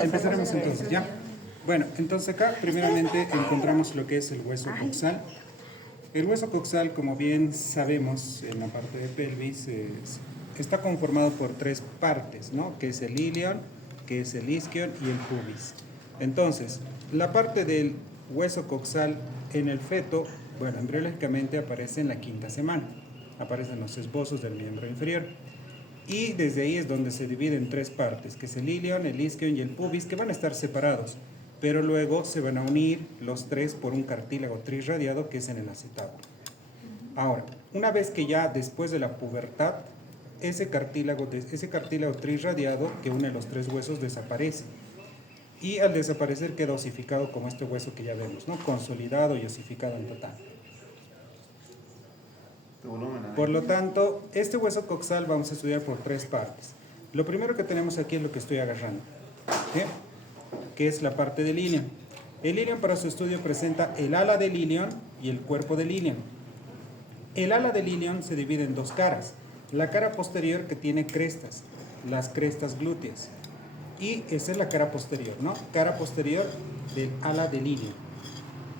Empezaremos entonces, ¿ya? Bueno, entonces acá primeramente encontramos lo que es el hueso coxal. El hueso coxal, como bien sabemos en la parte de pelvis, está conformado por tres partes, ¿no? Que es el ilion, que es el isquion y el pubis. Entonces, la parte del hueso coxal en el feto, bueno, embriológicamente aparece en la quinta semana. Aparecen los esbozos del miembro inferior. Y desde ahí es donde se divide en tres partes, que es el ilion, el isquion y el pubis, que van a estar separados, pero luego se van a unir los tres por un cartílago trirradiado que es en el acetábulo. Ahora, una vez que ya después de la pubertad, ese cartílago trirradiado que une los tres huesos desaparece. Y al desaparecer queda osificado como este hueso que ya vemos, ¿no? Consolidado y osificado en total. Por lo tanto, este hueso coxal vamos a estudiar por tres partes. Lo primero que tenemos aquí es lo que estoy agarrando, ¿sí? Que es la parte del ilion. El ilion para su estudio presenta el ala del ilion y el cuerpo del ilion. El ala del ilion se divide en dos caras. La cara posterior que tiene crestas, las crestas glúteas. Y esa es la cara posterior, ¿no? Cara posterior del ala del ilion.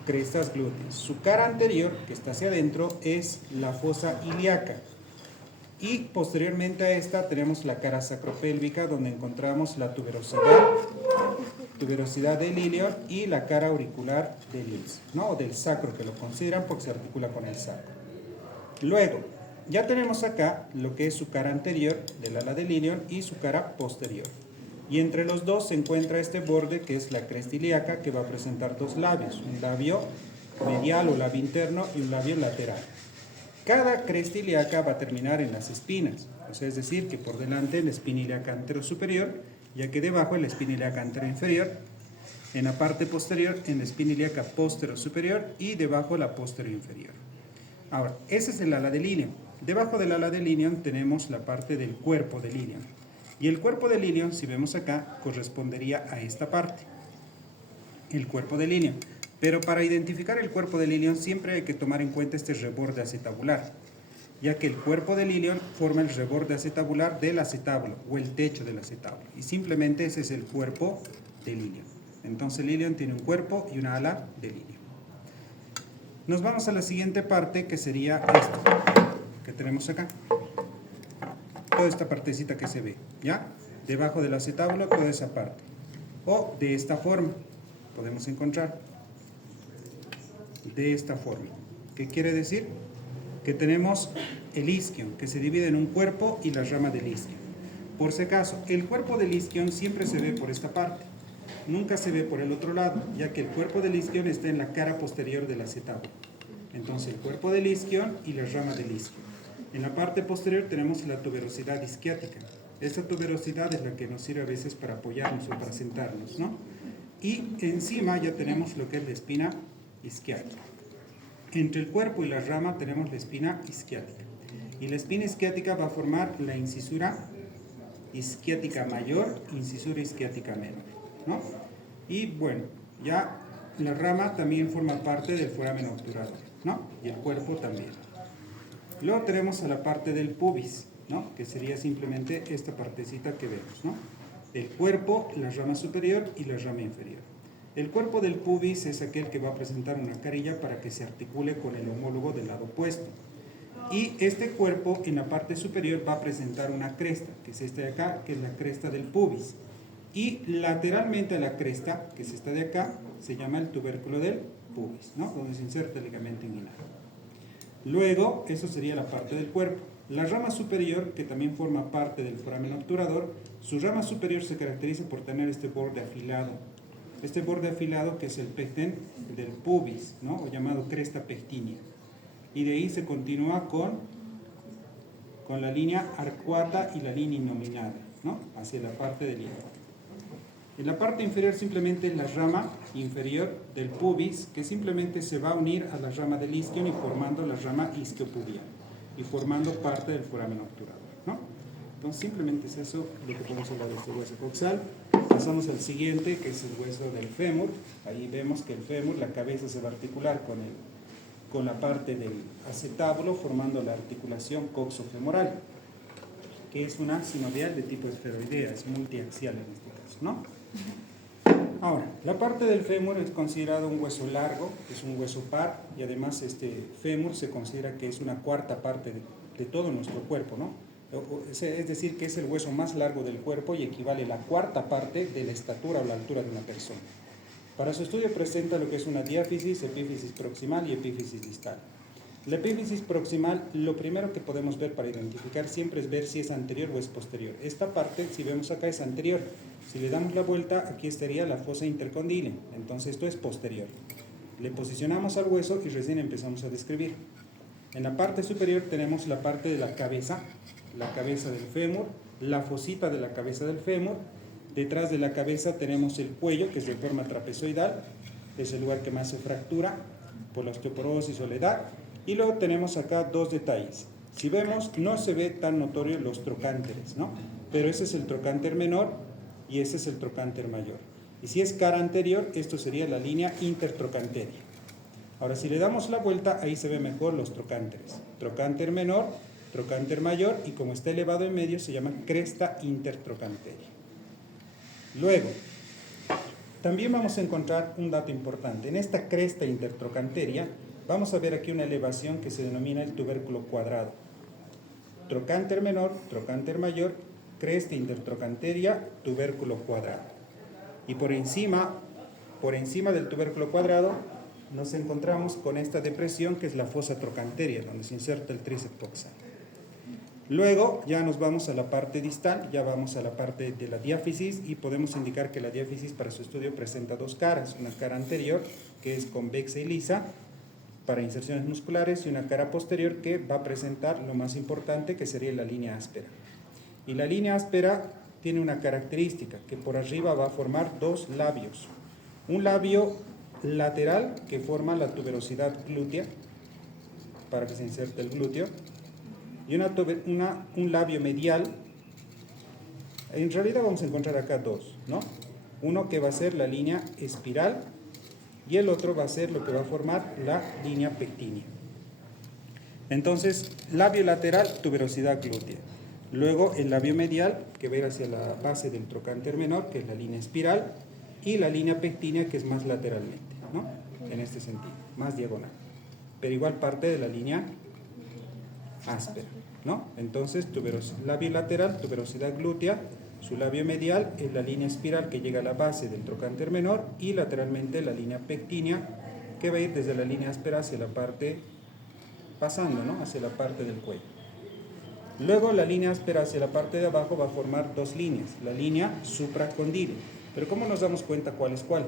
Crestas glúteas. Su cara anterior, que está hacia adentro, es la fosa ilíaca. Y posteriormente a esta tenemos la cara sacropélvica, donde encontramos la tuberosidad del ilion y la cara auricular del ilis, ¿no? O del sacro, que lo consideran porque se articula con el sacro. Luego, ya tenemos acá lo que es su cara anterior del ala del ilion y su cara posterior. Y entre los dos se encuentra este borde que es la cresta ilíaca, que va a presentar dos labios, un labio medial o labio interno y un labio lateral. Cada cresta ilíaca va a terminar en las espinas, o sea, es decir, que por delante la espina ilíaca anterosuperior, ya que debajo la espina ilíaca anteroinferior, en la parte posterior en la espina ilíaca posterosuperior y debajo la posteroinferior. Ahora, ese es el ala del ilion. Debajo del ala del ilion tenemos la parte del cuerpo del ilion. Y el cuerpo del ilion, si vemos acá, correspondería a esta parte, el cuerpo del ilion. Pero para identificar el cuerpo del ilion siempre hay que tomar en cuenta este reborde acetabular, ya que el cuerpo del ilion forma el reborde acetabular del acetábulo o el techo del acetábulo. Y simplemente ese es el cuerpo del ilion. Entonces el ilion tiene un cuerpo y una ala del ilion. Nos vamos a la siguiente parte, que sería esto que tenemos acá. Toda esta partecita que se ve, ¿ya? Debajo del acetábulo, toda esa parte. O de esta forma, podemos encontrar. De esta forma. ¿Qué quiere decir? Que tenemos el isquion, que se divide en un cuerpo y la rama del isquion. Por si acaso, el cuerpo del isquion siempre se ve por esta parte. Nunca se ve por el otro lado, ya que el cuerpo del isquion está en la cara posterior del acetábulo. Entonces, el cuerpo del isquion y la rama del isquion. En la parte posterior tenemos la tuberosidad isquiática. Esta tuberosidad es la que nos sirve a veces para apoyarnos o para sentarnos, ¿no? Y encima ya tenemos lo que es la espina isquiática. Entre el cuerpo y la rama tenemos la espina isquiática. Y la espina isquiática va a formar la incisura isquiática mayor, incisura isquiática menor, ¿no? Y bueno, ya la rama también forma parte del foramen obturador, ¿no? Y el cuerpo también. Luego tenemos a la parte del pubis, ¿no? Que sería simplemente esta partecita que vemos, ¿no? El cuerpo, la rama superior y la rama inferior. El cuerpo del pubis es aquel que va a presentar una carilla para que se articule con el homólogo del lado opuesto. Y este cuerpo en la parte superior va a presentar una cresta, que es esta de acá, que es la cresta del pubis. Y lateralmente a la cresta, que es esta de acá, se llama el tubérculo del pubis, ¿no? Donde se inserta el ligamento inguinal. Luego, eso sería la parte del cuerpo. La rama superior, que también forma parte del foramen obturador, su rama superior se caracteriza por tener este borde afilado. Este borde afilado que es el pecten del pubis, ¿no? O llamado cresta pectínea. Y de ahí se continúa con la línea arcuata y la línea innominada, ¿no? Hacia la parte del hígado. En la parte inferior simplemente es la rama inferior del pubis, que simplemente se va a unir a la rama del isquion y formando la rama isquiopubiana y formando parte del foramen obturador, ¿no? Entonces simplemente es eso lo que podemos hablar de este hueso coxal. Pasamos al siguiente, que es el hueso del fémur. Ahí vemos que el fémur, la cabeza se va a articular con la parte del acetábulo, formando la articulación coxofemoral, que es una sinovial de tipo esferoidea, es multiaxial en este caso, ¿no? Ahora, la parte del fémur es considerado un hueso largo, es un hueso par, y además este fémur se considera que es una cuarta parte de todo nuestro cuerpo, ¿no? Es decir, que es el hueso más largo del cuerpo y equivale a la cuarta parte de la estatura o la altura de una persona. Para su estudio presenta lo que es una diáfisis, epífisis proximal y epífisis distal. La epífisis proximal, lo primero que podemos ver para identificar siempre es ver si es anterior o es posterior. Esta parte, si vemos acá, es anterior. Si le damos la vuelta, aquí estaría la fosa intercondyle. Entonces esto es posterior. Le posicionamos al hueso y recién empezamos a describir. En la parte superior tenemos la parte de la cabeza del fémur, la fosita de la cabeza del fémur. Detrás de la cabeza tenemos el cuello, que es de forma trapezoidal. Es el lugar que más se fractura por la osteoporosis o la edad. Y luego tenemos acá dos detalles. Si vemos, no se ve tan notorio los trocánteres, ¿no? Pero ese es el trocánter menor y ese es el trocánter mayor. Y si es cara anterior, esto sería la línea intertrocanteria. Ahora, si le damos la vuelta, ahí se ve mejor los trocánteres. Trocánter menor, trocánter mayor, y como está elevado en medio, se llama cresta intertrocanteria. Luego, también vamos a encontrar un dato importante. En esta cresta intertrocanteria, vamos a ver aquí una elevación que se denomina el tubérculo cuadrado. Trocánter menor, trocánter mayor, cresta intertrocanteria, tubérculo cuadrado. Y por encima del tubérculo cuadrado, nos encontramos con esta depresión que es la fosa trocanteria, donde se inserta el tríceps coxal. Luego ya nos vamos a la parte distal, ya vamos a la parte de la diáfisis y podemos indicar que la diáfisis para su estudio presenta dos caras, una cara anterior que es convexa y lisa para inserciones musculares y una cara posterior que va a presentar lo más importante que sería la línea áspera. Y la línea áspera tiene una característica que por arriba va a formar dos labios, un labio lateral que forma la tuberosidad glútea para que se inserte el glúteo y un labio medial. En realidad vamos a encontrar acá dos, ¿no? Uno que va a ser la línea espiral y el otro va a ser lo que va a formar la línea pectínea. Entonces, labio lateral, tuberosidad glútea. Luego el labio medial que va a ir hacia la base del trocánter menor, que es la línea espiral, y la línea pectínea que es más lateralmente, ¿no? En este sentido, más diagonal. Pero igual parte de la línea áspera, ¿no? Entonces, labio lateral, tuberosidad glútea, su labio medial es la línea espiral que llega a la base del trocánter menor y lateralmente la línea pectínea que va a ir desde la línea áspera hacia la parte, pasando, ¿no? Hacia la parte del cuello. Luego la línea áspera hacia la parte de abajo va a formar dos líneas, la línea supracondyle. Pero ¿cómo nos damos cuenta cuál es cuál?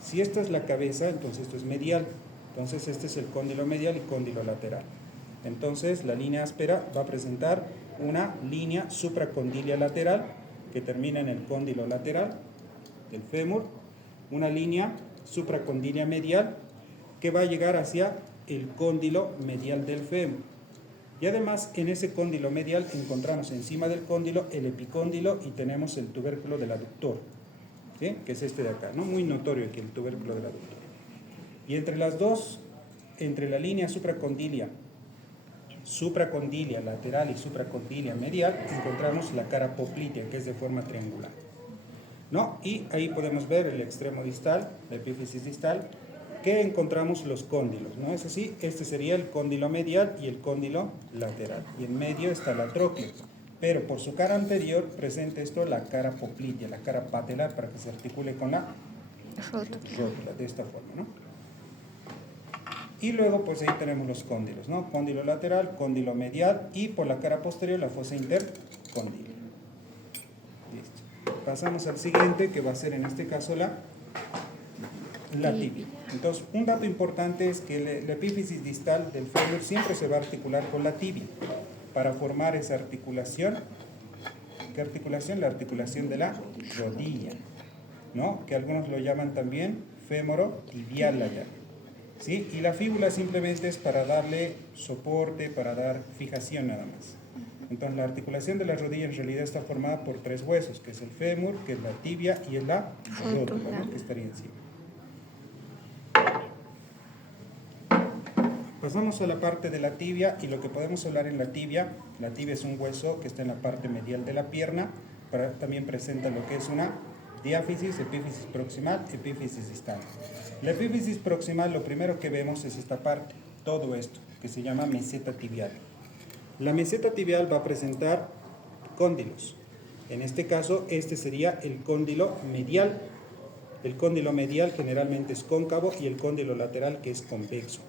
Si esta es la cabeza, entonces esto es medial. Entonces este es el cóndilo medial y cóndilo lateral. Entonces la línea áspera va a presentar una línea supracondilia lateral que termina en el cóndilo lateral del fémur, una línea supracondilia medial que va a llegar hacia el cóndilo medial del fémur. Y además en ese cóndilo medial encontramos encima del cóndilo el epicóndilo y tenemos el tubérculo del aductor, ¿sí? Que es este de acá, ¿no? Muy notorio aquí el tubérculo del aductor. Y entre las dos, entre la línea supracondilia lateral y supracondilia medial, encontramos la cara poplitea, que es de forma triangular, ¿no? Y ahí podemos ver el extremo distal, la epífisis distal, que encontramos los cóndilos, ¿no es así? Este sería el cóndilo medial y el cóndilo lateral. Y en medio está la tróclea. Pero por su cara anterior presenta esto la cara poplitea, la cara patelar, para que se articule con la rótula, de esta forma, ¿no? Y luego pues ahí tenemos los cóndilos, ¿no? Cóndilo lateral, cóndilo medial y por la cara posterior la fosa intercondyle. Listo. Pasamos al siguiente, que va a ser en este caso la tibia. Entonces, un dato importante es que la epífisis distal del fémur siempre se va a articular con la tibia para formar esa articulación. ¿Qué articulación? La articulación de la rodilla, ¿no? Que algunos lo llaman también fémoro-tibial la llaman, ¿sí? Y la fíbula simplemente es para darle soporte, para dar fijación nada más. Entonces, la articulación de la rodilla en realidad está formada por tres huesos, que es el fémur, que es la tibia y es la rótula, ¿no? Que estaría encima. Pasamos a la parte de la tibia y lo que podemos hablar en la tibia es un hueso que está en la parte medial de la pierna, también presenta lo que es una Diáfisis, epífisis proximal, epífisis distal. La epífisis proximal, lo primero que vemos es esta parte, todo esto, que se llama meseta tibial. La meseta tibial va a presentar cóndilos. En este caso, este sería el cóndilo medial. El cóndilo medial generalmente es cóncavo y el cóndilo lateral que es convexo.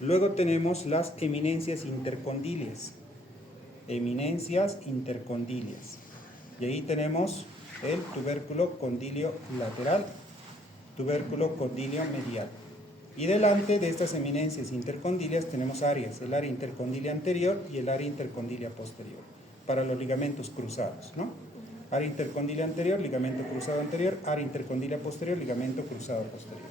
Luego tenemos las eminencias intercondilias. Eminencias intercondilias. Y ahí tenemos el tubérculo condilio lateral, tubérculo condilio medial. Y delante de estas eminencias intercondilias tenemos áreas, el área intercondilia anterior y el área intercondilia posterior, para los ligamentos cruzados, ¿no? Área intercondilia anterior, ligamento cruzado anterior, área intercondilia posterior, ligamento cruzado posterior.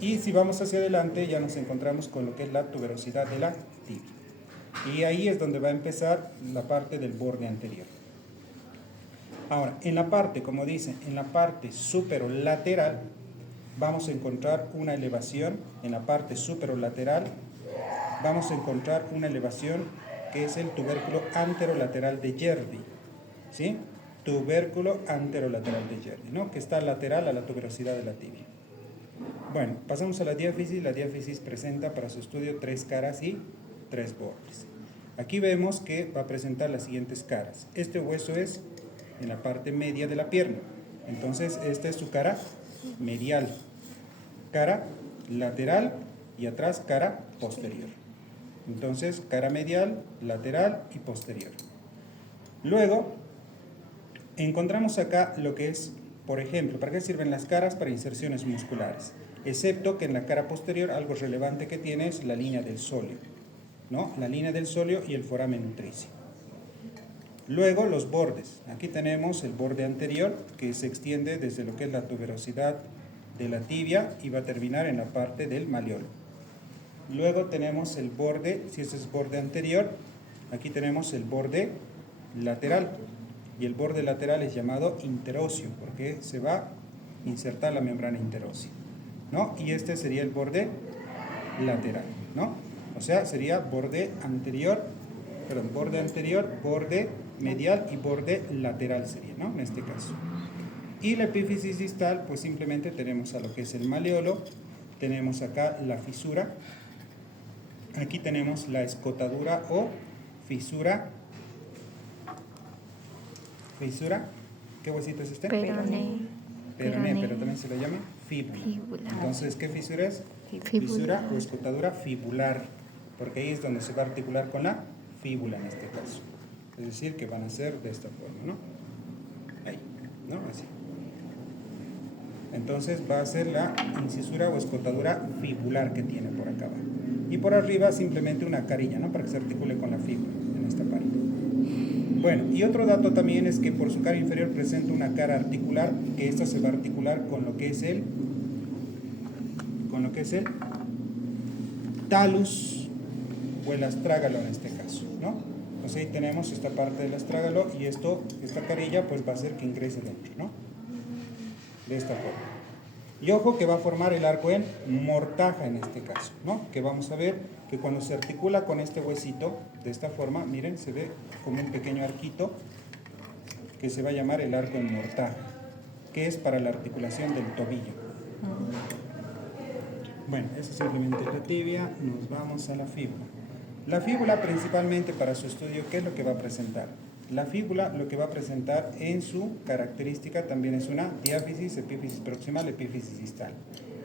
Y si vamos hacia adelante ya nos encontramos con lo que es la tuberosidad de la tibia. Y ahí es donde va a empezar la parte del borde anterior. Ahora, en la parte, como dice, en la parte superolateral vamos a encontrar una elevación, en la parte superolateral vamos a encontrar una elevación que es el tubérculo anterolateral de Yerdi, ¿sí? Tubérculo anterolateral de Yerdi, ¿no? Que está lateral a la tuberosidad de la tibia. Bueno, pasamos a la diáfisis. La diáfisis presenta para su estudio 3 caras y 3 bordes. Aquí vemos que va a presentar las siguientes caras. Este hueso es en la parte media de la pierna. Entonces, esta es su cara medial, cara lateral y atrás cara posterior. Entonces, cara medial, lateral y posterior. Luego, encontramos acá lo que es, por ejemplo, ¿para qué sirven las caras? Para inserciones musculares. Excepto que en la cara posterior algo relevante que tiene es la línea del sóleo, ¿no? La línea del sóleo y el foramen nutricio. Luego los bordes. Aquí tenemos el borde anterior que se extiende desde lo que es la tuberosidad de la tibia y va a terminar en la parte del maleolo. Luego tenemos el borde, si ese es borde anterior, aquí tenemos el borde lateral. Y el borde lateral es llamado interóseo porque se va a insertar la membrana interósea, ¿no? Y este sería el borde lateral, ¿no? O sea, sería borde anterior, borde medial y borde lateral sería, ¿no? En este caso. Y la epífisis distal, pues simplemente tenemos a lo que es el maleolo, tenemos acá la fisura, aquí tenemos la escotadura o fisura. ¿Fisura? ¿Qué huesito es este? Peroné. Peroné, pero también se le llama fíbula. Entonces, ¿qué fisura es? Fisura o escotadura fibular, porque ahí es donde se va a articular con la fíbula en este caso. Es decir, que van a ser de esta forma, ¿no? Ahí, ¿no? Así. Entonces va a ser la incisura o escotadura fibular que tiene por acá abajo. Y por arriba simplemente una carilla, ¿no? Para que se articule con la fíbula en esta parte. Bueno, y otro dato también es que por su cara inferior presenta una cara articular, que esta se va a articular con lo que es el talus o el astrágalo en este caso, ¿no? Entonces ahí tenemos esta parte del astrágalo y esta carilla pues va a hacer que ingrese dentro, ¿no? De esta forma. Y ojo que va a formar el arco en mortaja en este caso, ¿no? Que vamos a ver que cuando se articula con este huesito de esta forma, miren, se ve como un pequeño arquito que se va a llamar el arco en mortaja, que es para la articulación del tobillo. Bueno, eso es simplemente la tibia. Nos vamos a la fíbula. La fíbula principalmente para su estudio, ¿qué es lo que va a presentar? La fíbula lo que va a presentar en su característica también es una diáfisis, epífisis proximal, epífisis distal.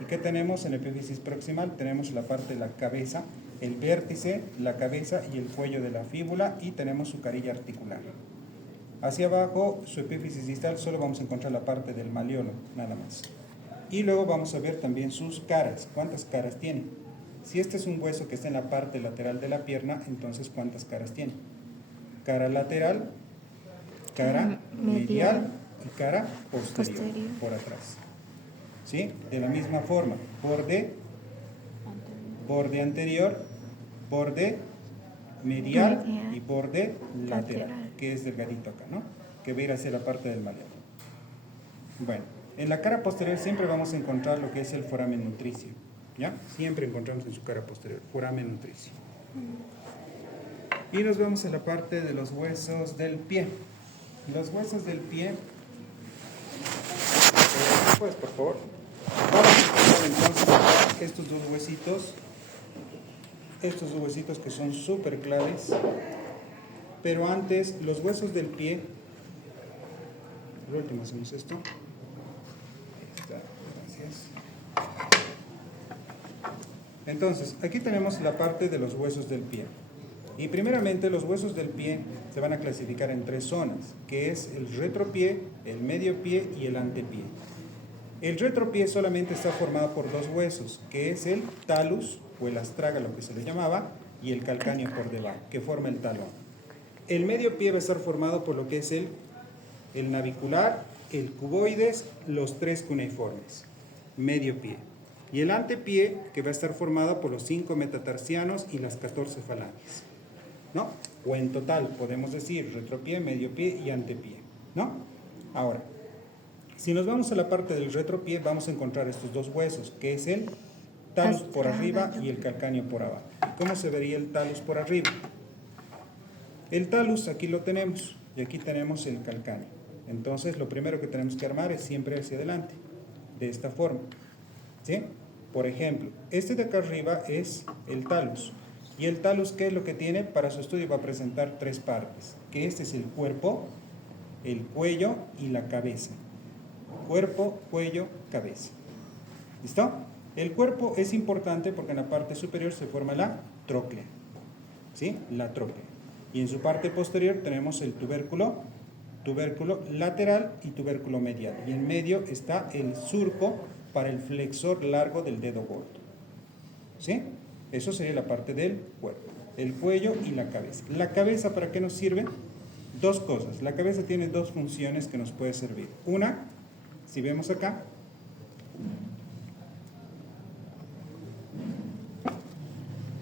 ¿Y qué tenemos en la epífisis proximal? Tenemos la parte de la cabeza, el vértice, la cabeza y el cuello de la fíbula y tenemos su carilla articular. Hacia abajo, su epífisis distal, solo vamos a encontrar la parte del maleolo, nada más. Y luego vamos a ver también sus caras. ¿Cuántas caras tiene? Si este es un hueso que está en la parte lateral de la pierna, entonces ¿cuántas caras tiene? Cara lateral, cara medial y cara posterior. Por atrás. ¿Sí? De la misma forma, borde anterior, borde medial y borde lateral, que es delgadito acá, ¿no? Que va a ir hacia la parte del maleolo. Bueno, en la cara posterior siempre vamos a encontrar lo que es el foramen nutricio, ¿ya? Siempre encontramos en su cara posterior, foramen nutricio. Y nos vamos a la parte de los huesos del pie. Los huesos del pie Pues, por favor. Vamos a poner entonces estos dos huesitos. Estos dos huesitos que son súper claves. Pero antes, los huesos del pie. Por último hacemos esto. Ahí está, gracias. Entonces, aquí tenemos la parte de los huesos del pie. Y primeramente los huesos del pie se van a clasificar en tres zonas, que es el retropié, el medio pie y el antepié. El retropié solamente está formado por dos huesos, que es el talus o el astrágalo que se le llamaba, y el calcáneo por debajo, que forma el talón. El medio pie va a estar formado por lo que es el navicular, el cuboides, los tres cuneiformes, medio pie. Y el antepié, que va a estar formado por los 5 metatarsianos y las 14 falanges, ¿no? O en total podemos decir retropié, medio pie y antepié, ¿no? Ahora, si nos vamos a la parte del retropié, vamos a encontrar estos dos huesos, que es el talus por arriba y el calcáneo por abajo. ¿Cómo se vería el talus por arriba? El talus aquí lo tenemos y aquí tenemos el calcáneo. Entonces lo primero que tenemos que armar es siempre hacia adelante, de esta forma, ¿sí? Por ejemplo, este de acá arriba es el talus. Y el talus, ¿qué es lo que tiene? Para su estudio va a presentar tres partes, que este es el cuerpo, el cuello y la cabeza. Cuerpo, cuello, cabeza. ¿Listo? El cuerpo es importante porque en la parte superior se forma la tróclea, ¿sí? La tróclea. Y en su parte posterior tenemos el tubérculo lateral y tubérculo medial. Y en medio está el surco para el flexor largo del dedo gordo, ¿sí? Eso sería la parte del cuerpo, el cuello y la cabeza. ¿La cabeza para qué nos sirve? Dos cosas. La cabeza tiene dos funciones que nos puede servir. Una, si vemos acá,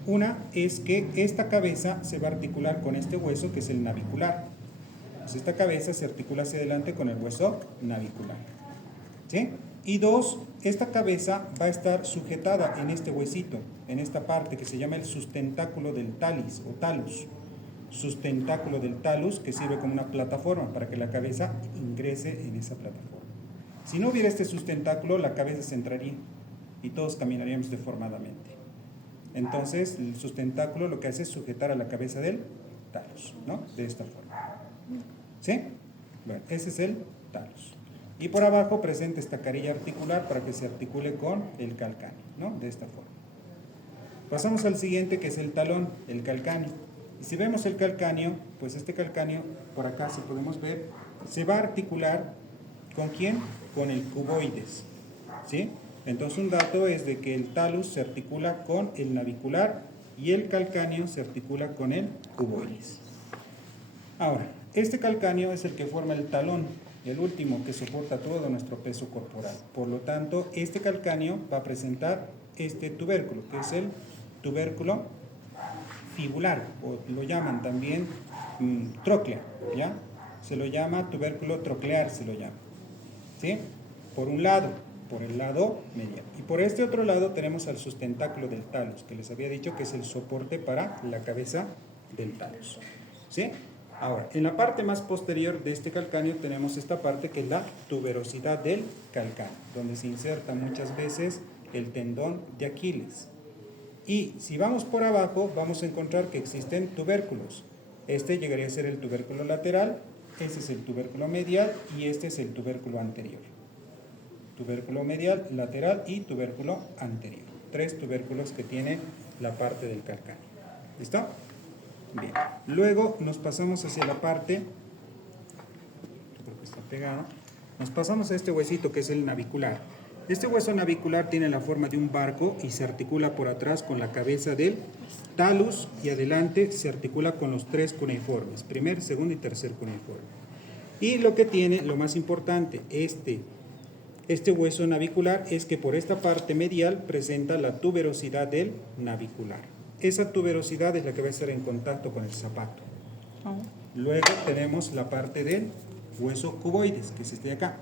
una es que esta cabeza se va a articular con este hueso que es el navicular. Entonces esta cabeza se articula hacia adelante con el hueso navicular, ¿sí? Y dos, esta cabeza va a estar sujetada en este huesito, en esta parte que se llama el sustentáculo del talis o talus. Sustentáculo del talus que sirve como una plataforma para que la cabeza ingrese en esa plataforma. Si no hubiera este sustentáculo, la cabeza se entraría y todos caminaríamos deformadamente. Entonces, el sustentáculo lo que hace es sujetar a la cabeza del talus, ¿no? De esta forma. ¿Sí? Bueno, ese es el talus. Y por abajo presenta esta carilla articular para que se articule con el calcáneo, ¿no? De esta forma. Pasamos al siguiente, que es el talón, el calcáneo. Y si vemos el calcáneo, pues este calcáneo, por acá si podemos ver, se va a articular ¿con quién? Con el cuboides, ¿sí? Entonces un dato es de que el talus se articula con el navicular y el calcáneo se articula con el cuboides. Ahora, este calcáneo es el que forma el talón, el último que soporta todo nuestro peso corporal. Por lo tanto, este calcáneo va a presentar este tubérculo, que es el tubérculo fibular, o lo llaman también tróclea, ¿ya? Se lo llama tubérculo troclear, se lo llama, ¿sí? Por un lado, por el lado medial. Y por este otro lado tenemos al sustentáculo del talus, que les había dicho que es el soporte para la cabeza del talus, ¿sí? Ahora, en la parte más posterior de este calcáneo tenemos esta parte que es la tuberosidad del calcáneo, donde se inserta muchas veces el tendón de Aquiles. Y si vamos por abajo, vamos a encontrar que existen tubérculos. Este llegaría a ser el tubérculo lateral, ese es el tubérculo medial y este es el tubérculo anterior. Tubérculo medial, lateral y tubérculo anterior. Tres tubérculos que tiene la parte del calcáneo. ¿Listo? Bien. Luego nos pasamos hacia la parte, creo que está pegado, nos pasamos a este huesito que es el navicular. Este hueso navicular tiene la forma de un barco y se articula por atrás con la cabeza del talus y adelante se articula con los tres cuneiformes, primer, segundo y tercer cuneiforme. Y lo que tiene, lo más importante, este hueso navicular es que por esta parte medial presenta la tuberosidad del navicular. Esa tuberosidad es la que va a estar en contacto con el zapato. Luego tenemos la parte del hueso cuboides, que es este de acá.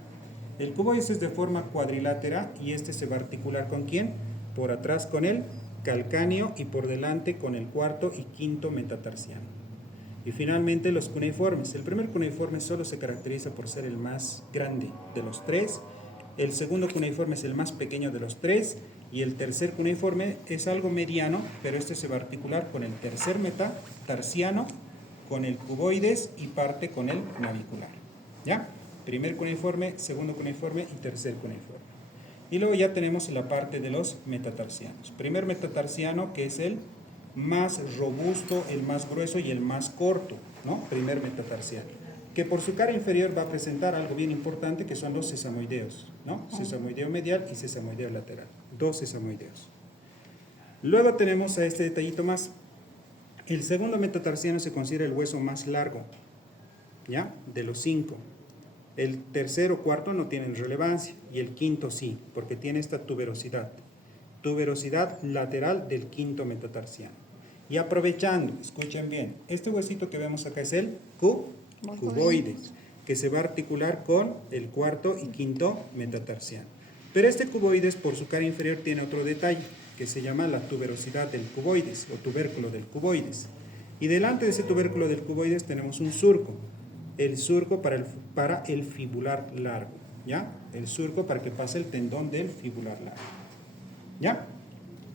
El cuboides es de forma cuadrilátera y este se va a articular ¿con quién? Por atrás con el calcáneo y por delante con el cuarto y quinto metatarsiano. Y finalmente los cuneiformes. El primer cuneiforme solo se caracteriza por ser el más grande de los tres el segundo cuneiforme es el más pequeño de los tres, y el tercer cuneiforme es algo mediano, pero este se va a articular con el tercer metatarsiano, con el cuboides y parte con el navicular. ¿Ya? Primer cuneiforme, segundo cuneiforme y tercer cuneiforme. Y luego ya tenemos la parte de los metatarsianos. Primer metatarsiano, que es el más robusto, el más grueso y el más corto, ¿no? Primer metatarsiano. Que por su cara inferior va a presentar algo bien importante, que son los sesamoideos, ¿no? Sesamoideo medial y sesamoideo lateral. Dos sesamoideos. Luego tenemos a este detallito más. El segundo metatarsiano se considera el hueso más largo, ¿ya? De los 5. El tercero o cuarto no tienen relevancia y el quinto sí, porque tiene esta tuberosidad. Tuberosidad lateral del quinto metatarsiano. Y aprovechando, escuchen bien, este huesito que vemos acá es el cuboides, que se va a articular con el cuarto y quinto metatarsiano. Pero este cuboides por su cara inferior tiene otro detalle, que se llama la tuberosidad del cuboides o tubérculo del cuboides. Y delante de ese tubérculo del cuboides tenemos un surco. El surco para el fibular largo, ¿ya? El surco para que pase el tendón del fibular largo, ¿ya?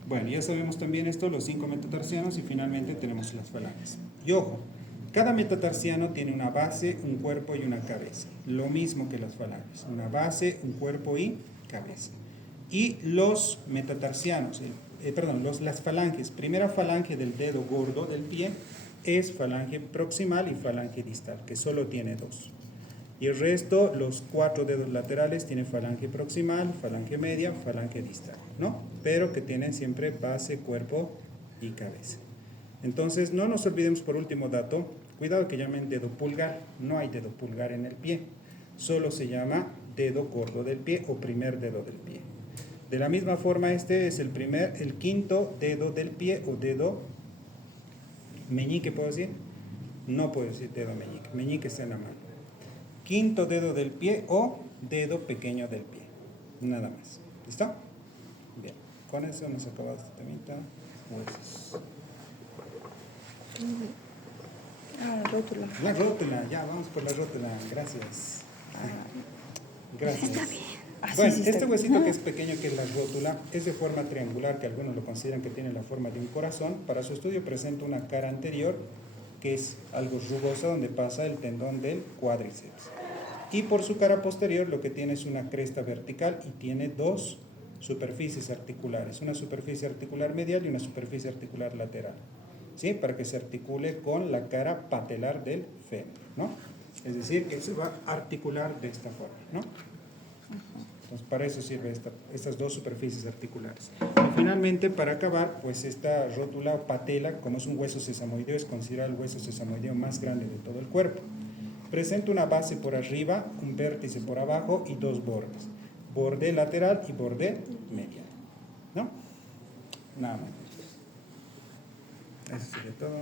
Bueno, ya sabemos también esto, los 5 metatarsianos, y finalmente tenemos las falanges. Y ojo, cada metatarsiano tiene una base, un cuerpo y una cabeza. Lo mismo que las falanges, una base, un cuerpo y cabeza. Y los metatarsianos, las falanges, primera falange del dedo gordo del pie es falange proximal y falange distal, que solo tiene 2. Y el resto, los 4 dedos laterales, tienen falange proximal, falange media, falange distal, ¿no? Pero que tienen siempre base, cuerpo y cabeza. Entonces, no nos olvidemos por último dato, cuidado que llamen dedo pulgar, no hay dedo pulgar en el pie, solo se llama dedo gordo del pie o primer dedo del pie. De la misma forma, este es el quinto dedo del pie o dedo meñique, ¿puedo decir? No puedo decir dedo meñique, meñique está en la mano. Quinto dedo del pie o dedo pequeño del pie, nada más. ¿Listo? Bien, con eso hemos acabado este temita. Huesos. La rótula. La rótula, ya, vamos por la rótula, gracias. Gracias. Está bien. Bueno, sí, está este bien. huesito que es pequeño, que es la rótula, es de forma triangular, que algunos lo consideran que tiene la forma de un corazón. Para su estudio presenta una cara anterior, que es algo rugosa, donde pasa el tendón del cuádriceps. Y por su cara posterior lo que tiene es una cresta vertical y tiene 2 superficies articulares, una superficie articular medial y una superficie articular lateral, ¿sí? Para que se articule con la cara patelar del fémur, ¿no? Es decir, que se va a articular de esta forma, ¿no? Entonces, para eso sirven estas 2 superficies articulares. Y finalmente, para acabar, pues esta rótula o patela, como es un hueso sesamoideo, es considerado el hueso sesamoideo más grande de todo el cuerpo. Presenta una base por arriba, un vértice por abajo y 2 bordes. Borde lateral y borde medial, ¿no? Nada más. Eso sería todo.